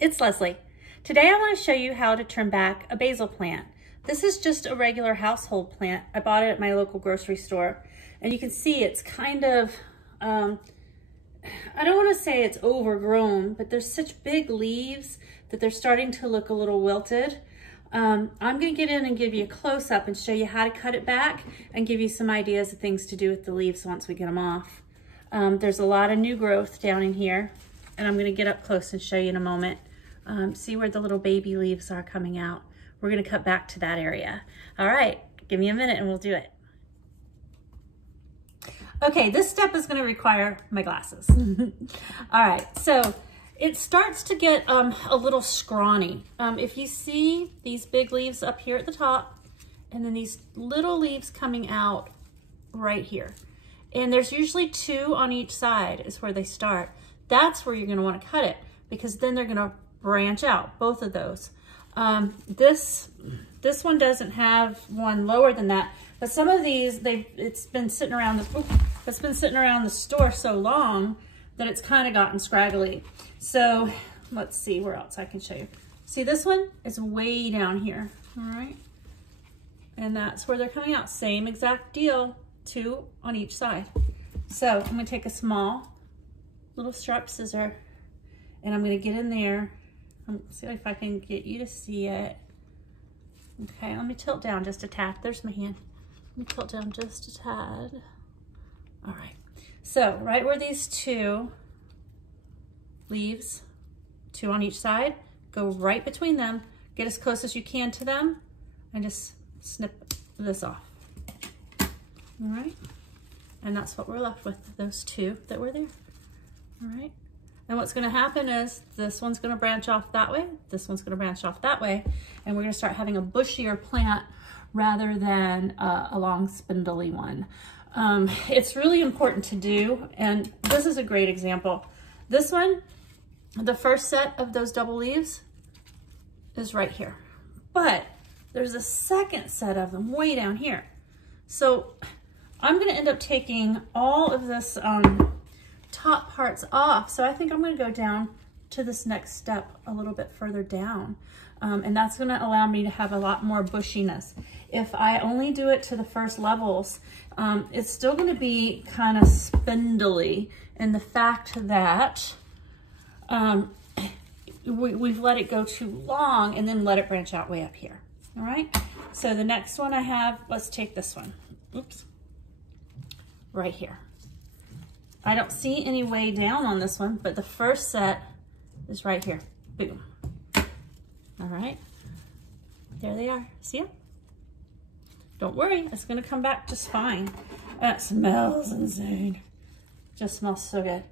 it's Leslie. Today I want to show you how to trim back a basil plant. This is just a regular household plant. I bought it at my local grocery store, and you can see it's kind of, I don't want to say it's overgrown, but there's such big leaves that they're starting to look a little wilted. I'm going to get in and give you a close-up and show you how to cut it back and give you some ideas of things to do with the leaves once we get them off. There's a lot of new growth down in here, and I'm going to get up close and show you in a moment. See where the little baby leaves are coming out. We're going to cut back to that area. All right, give me a minute and we'll do it. Okay, this step is going to require my glasses. All right, so it starts to get a little scrawny. If you see these big leaves up here at the top, and then these little leaves coming out right here, and there's usually 2 on each side is where they start. That's where you're going to want to cut it, because then they're going to branch out, both of those. This one doesn't have one lower than that, but some of these, it's been sitting around the store so long that it's kind of gotten scraggly. So let's see where else I can show you. See, this one is way down here, all right? And that's where they're coming out. Same exact deal, 2 on each side. So I'm gonna take a small little sharp scissor and I'm gonna get in there. See if I can get you to see it. Okay, let me tilt down just a tad. There's my hand. Let me tilt down just a tad. All right, so right where these 2 leaves, 2 on each side, go right between them, get as close as you can to them, and just snip this off. All right, and that's what we're left with, those 2 that were there. All right, and what's gonna happen is this one's gonna branch off that way, this one's gonna branch off that way, and we're gonna start having a bushier plant rather than a long spindly one. It's really important to do, and this is a great example. This one, the first set of those double leaves is right here, but there's a second set of them way down here. So I'm gonna end up taking all of this top parts off. So I think I'm gonna go down to this next step a little bit further down. And that's gonna allow me to have a lot more bushiness. If I only do it to the first levels, it's still gonna be kind of spindly in the fact that we've let it go too long and then let it branch out way up here. All right, so the next one I have, let's take this one. Oops, right here. I don't see any way down on this one, but the first set is right here. Boom. All right, there they are. See it? Don't worry, it's gonna come back just fine. It smells insane. Just smells so good.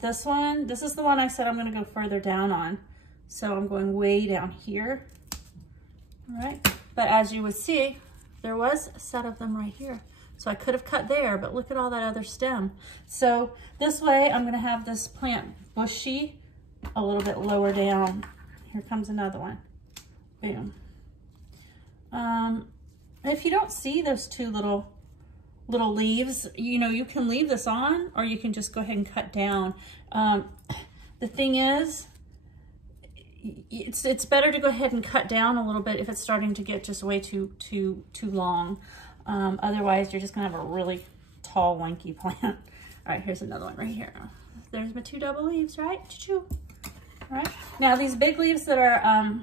This one, this is the one I said I'm gonna go further down on. So I'm going way down here. All right, but as you would see, there was a set of them right here. So I could have cut there, but look at all that other stem. So this way, I'm gonna have this plant bushy a little bit lower down. Here comes another one. Boom. If you don't see those 2 little leaves, you know, you can leave this on, or you can just go ahead and cut down. The thing is, it's better to go ahead and cut down a little bit if it's starting to get just way too long. Otherwise, you're just gonna have a really tall, lanky plant. All right, here's another one right here. There's my 2 double leaves, right? Choo-choo. All right, now these big leaves that are,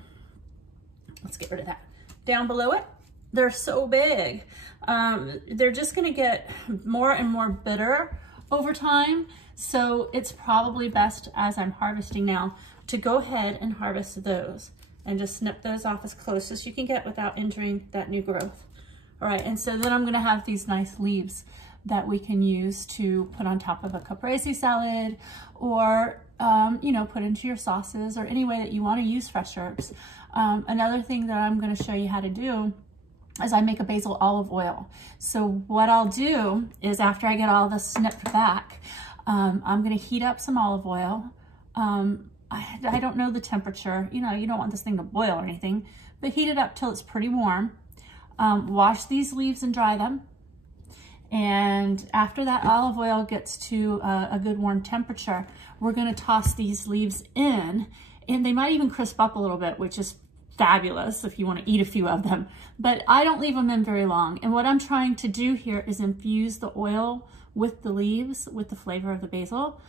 let's get rid of that. Down below it, they're so big. They're just gonna get more and more bitter over time. So it's probably best, as I'm harvesting now, to go ahead and harvest those and just snip those off as close as you can get without injuring that new growth. All right, and so then I'm gonna have these nice leaves that we can use to put on top of a caprese salad, or you know, put into your sauces, or any way that you want to use fresh herbs. Another thing that I'm going to show you how to do is I make a basil olive oil. So what I'll do is, after I get all this snipped back, I'm going to heat up some olive oil. I don't know the temperature, you know, you don't want this thing to boil or anything, but heat it up till it's pretty warm. Wash these leaves and dry them. And after that olive oil gets to a good warm temperature, we're going to toss these leaves in and they might even crisp up a little bit, which is fabulous if you want to eat a few of them. But I don't leave them in very long. And what I'm trying to do here is infuse the oil with the leaves, with the flavor of the basil.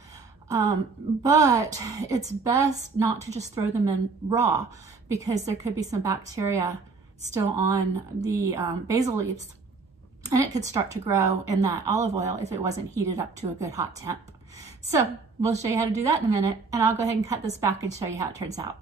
But it's best not to just throw them in raw, because there could be some bacteria still on the basil leaves, and it could start to grow in that olive oil if it wasn't heated up to a good hot temp. So we'll show you how to do that in a minute, and I'll go ahead and cut this back and show you how it turns out.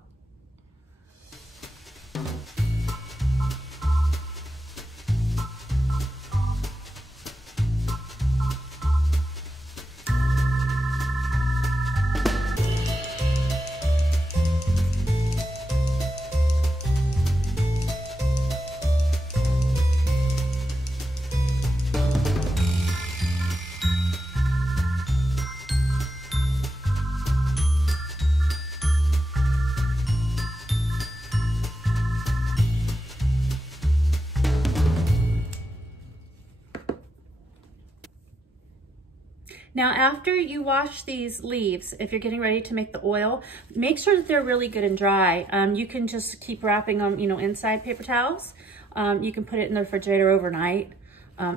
Now, after you wash these leaves, if you're getting ready to make the oil, make sure that they're really good and dry. You can just keep wrapping them, inside paper towels. You can put it in the refrigerator overnight,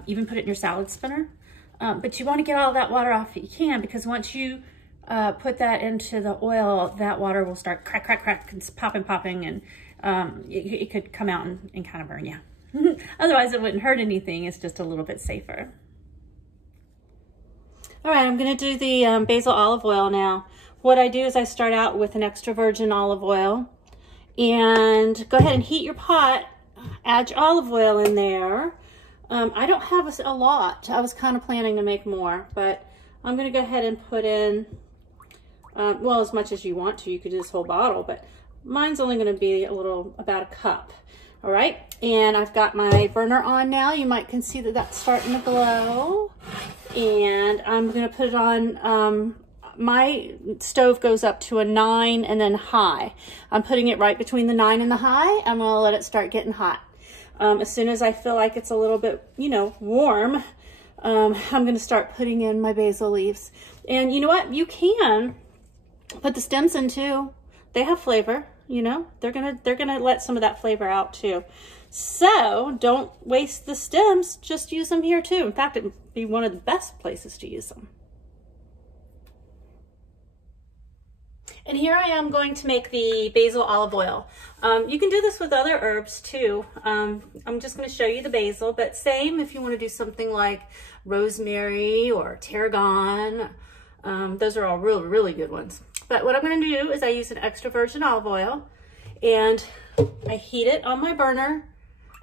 even put it in your salad spinner. But you want to get all that water off if you can, because once you put that into the oil, that water will start crack, crack, crack, and popping, and it could come out and kind of burn you. Otherwise, it wouldn't hurt anything. It's just a little bit safer. All right, I'm gonna do the basil olive oil now. What I do is I start out with an extra virgin olive oil, and go ahead and heat your pot, add your olive oil in there. I don't have a lot. I was kind of planning to make more, but I'm gonna go ahead and put in, well, as much as you want to. You could do this whole bottle, but mine's only gonna be about a cup. All right, and I've got my burner on now. You can see that that's starting to glow. And I'm gonna put it on, my stove goes up to a 9 and then high. I'm putting it right between the 9 and the high. I'm gonna let it start getting hot. As soon as I feel like it's a little bit, warm, I'm gonna start putting in my basil leaves. And you know what? You can put the stems in too. They have flavor, they're gonna let some of that flavor out too. So don't waste the stems, just use them here too. In fact, it would be one of the best places to use them. And here I am going to make the basil olive oil. You can do this with other herbs too. I'm just going to show you the basil, but same if you want to do something like rosemary or tarragon. Those are all really good ones. But what I'm going to do is I use an extra virgin olive oil, and I heat it on my burner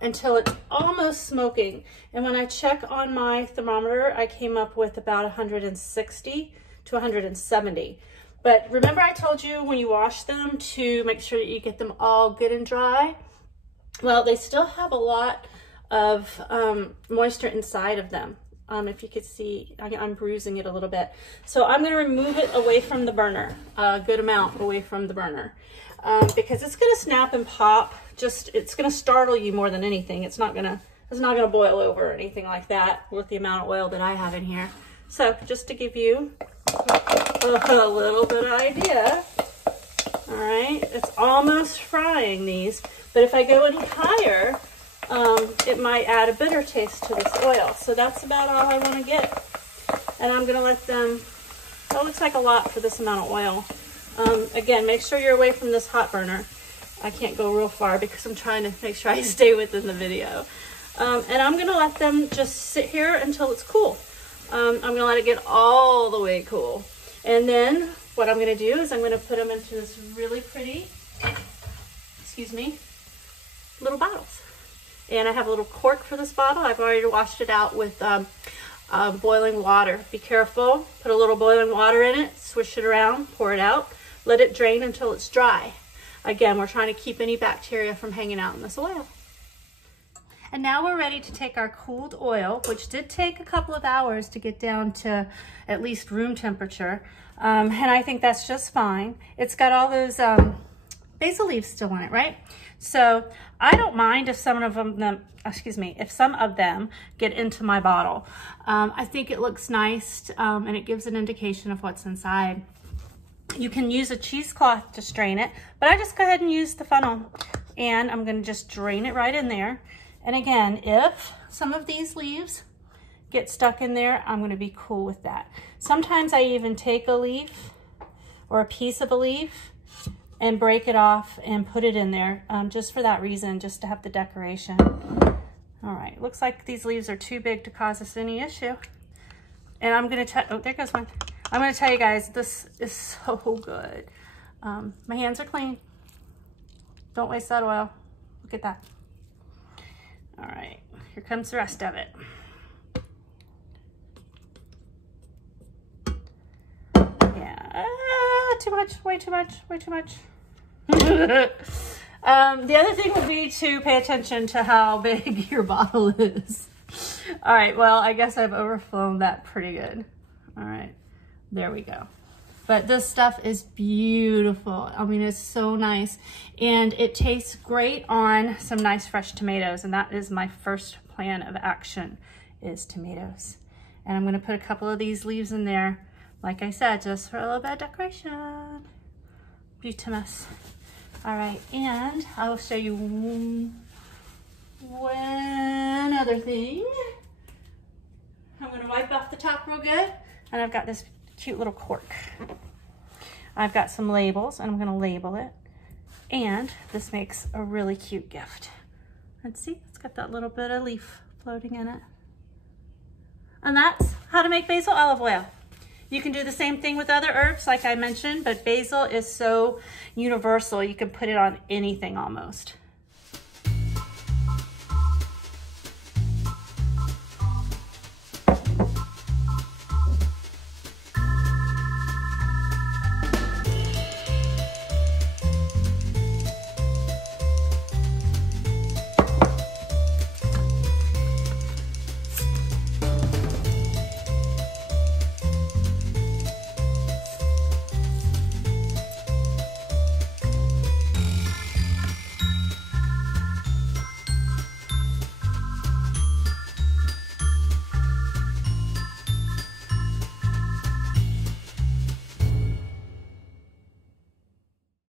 until it's almost smoking. And when I check on my thermometer, I came up with about 160 to 170. But remember I told you when you wash them to make sure that you get them all good and dry? Well, they still have a lot of moisture inside of them. If you could see, I'm bruising it a little bit. So I'm gonna remove it away from the burner, a good amount away from the burner. Because it's gonna snap and pop. It's gonna startle you more than anything. It's not gonna boil over or anything like that with the amount of oil that I have in here. So just to give you a little bit of idea. All right, it's almost frying these, but if I go any higher, it might add a bitter taste to this oil. So that's about all I wanna get. And I'm gonna let them, that looks like a lot for this amount of oil. Again, make sure you're away from this hot burner. I can't go real far because I'm trying to make sure I stay within the video. And I'm gonna let them just sit here until it's cool. I'm gonna let it get all the way cool. And then what I'm gonna do is I'm gonna put them into this really pretty, little bottles. And I have a little cork for this bottle. I've already washed it out with boiling water. Be careful, put a little boiling water in it, swish it around, pour it out, let it drain until it's dry. Again, we're trying to keep any bacteria from hanging out in this oil. And now we're ready to take our cooled oil, which did take a couple of hours to get down to at least room temperature. And I think that's just fine. It's got all those basil leaves still in it, right? So I don't mind if some of them get into my bottle. I think it looks nice and it gives an indication of what's inside. You can use a cheesecloth to strain it, but I just go ahead and use the funnel. And I'm gonna just drain it right in there. And again, if some of these leaves get stuck in there, I'm gonna be cool with that. Sometimes I even take a leaf or a piece of a leaf and break it off and put it in there just for that reason, just to have the decoration. All right, looks like these leaves are too big to cause us any issue. And I'm gonna oh, there goes one. I'm gonna tell you guys, this is so good. My hands are clean. Don't waste that oil. Look at that. All right, here comes the rest of it. Yeah, too much, way too much, way too much. The other thing would be to pay attention to how big your bottle is. All right, well, I guess I've overflown that pretty good. All right, there we go. But this stuff is beautiful. I mean, it's so nice. And it tastes great on some nice fresh tomatoes. And that is my first plan of action, is tomatoes. And I'm gonna put a couple of these leaves in there, like I said, just for a little bit of decoration. Beautimous. All right, and I will show you one other thing. I'm gonna wipe off the top real good. And I've got this cute little cork. I've got some labels and I'm gonna label it. And this makes a really cute gift. And see, it's got that little bit of leaf floating in it. And that's how to make basil olive oil. You can do the same thing with other herbs like I mentioned, but basil is so universal. You can put it on anything almost.